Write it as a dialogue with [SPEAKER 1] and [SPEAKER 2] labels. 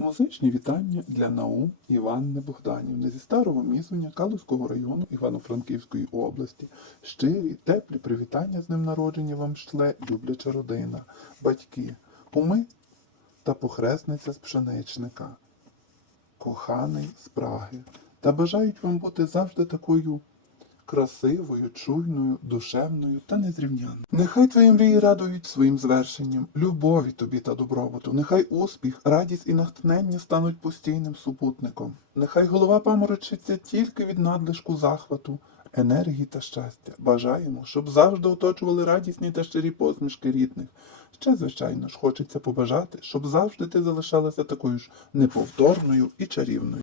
[SPEAKER 1] Музичні вітання для Наум Іванни Богданівни зі старого Мізуня Калузького району Івано-Франківської області. Щирі, теплі привітання з ним народження вам шле любляча родина, батьки, куми та похресниця з пшеничника, коханий з Праги. Та бажають вам бути завжди такою красивою, чуйною, душевною та незрівнянною. Нехай твої мрії радують своїм звершенням, любові тобі та добробуту. Нехай успіх, радість і натхнення стануть постійним супутником. Нехай голова паморочиться тільки від надлишку захвату, енергії та щастя. Бажаємо, щоб завжди оточували радісні та щирі посмішки рідних. Ще, звичайно ж, хочеться побажати, щоб завжди ти залишалася такою ж неповторною і чарівною.